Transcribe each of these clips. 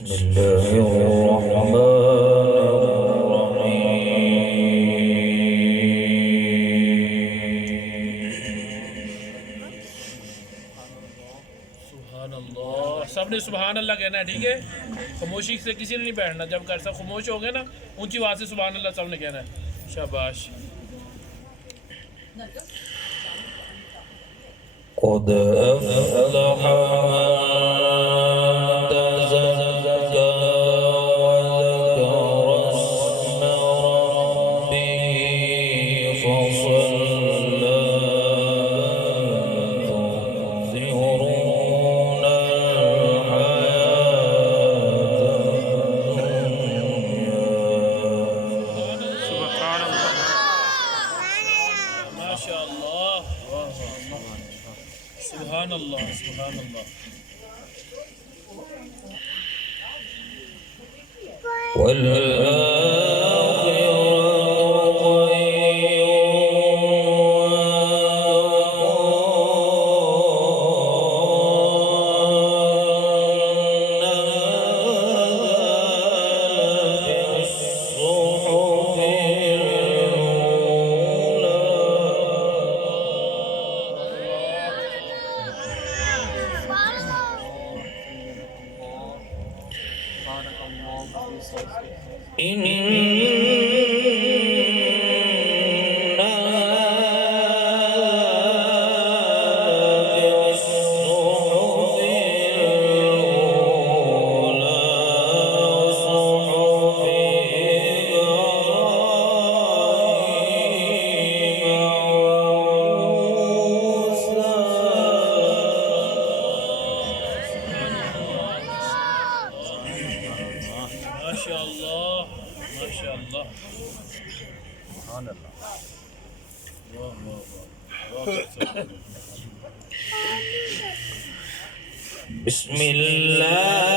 بسم الله الرحمن सुभान अल्लाह। सब ने सुभान अल्लाह कहना है, ठीक है। खामोशी से किसी ने नहीं बैठना। जब कर सब खामोश हो गए ना, ऊंची आवाज से सुभान अल्लाह सब ने कहना है। शाबाश। قد أفلح من تزكى وذكر اسم ربه فصلى بل تؤثرون الحياة الدنيا सुभान अल्लाह, माशाअल्लाह, वाह वाह, सुभान अल्लाह, सुभान अल्लाह। माशाअल्लाह, माशाअल्लाह, सुभान अल्लाह, वाह वाह वाह, بسم الله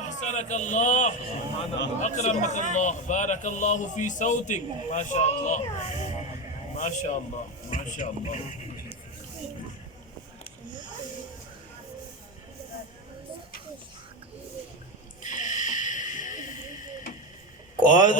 أحسنك الله، أكرمك الله، بارك الله في صوتك، ما شاء الله، ما شاء الله، ما شاء الله. قد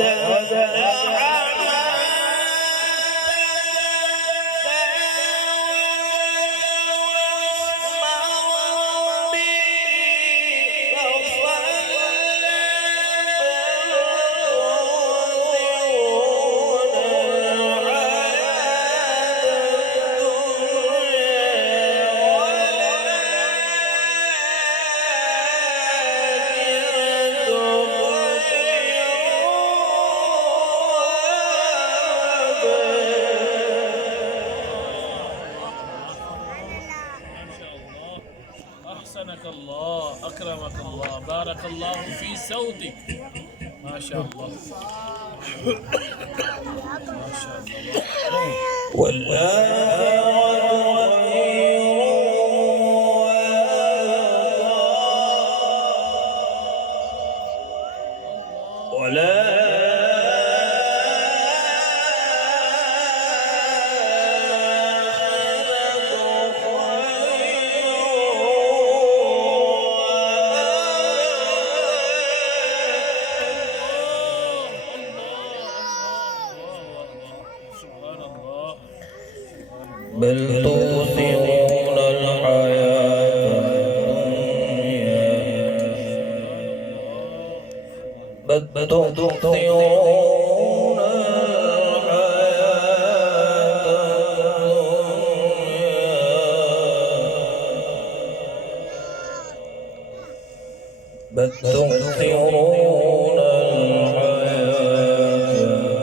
أحسنك الله، أكرمك الله، بارك الله في صوتك، ما شاء الله، ما شاء الله. والآخرة بل تؤثرون الحياة الدنيا بل تؤثرون الحياة الدنيا بل تؤثرون الحياة الدنيا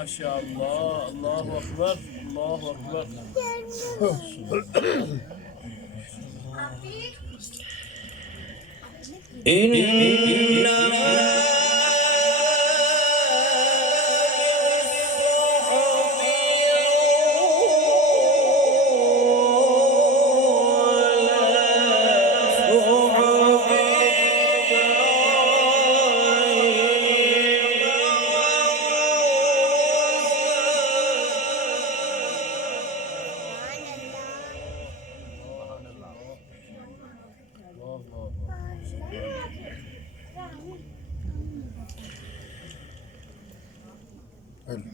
माशाअल्लाह, अल्लाहु अकबर, अल्लाहु अकबर। حلو.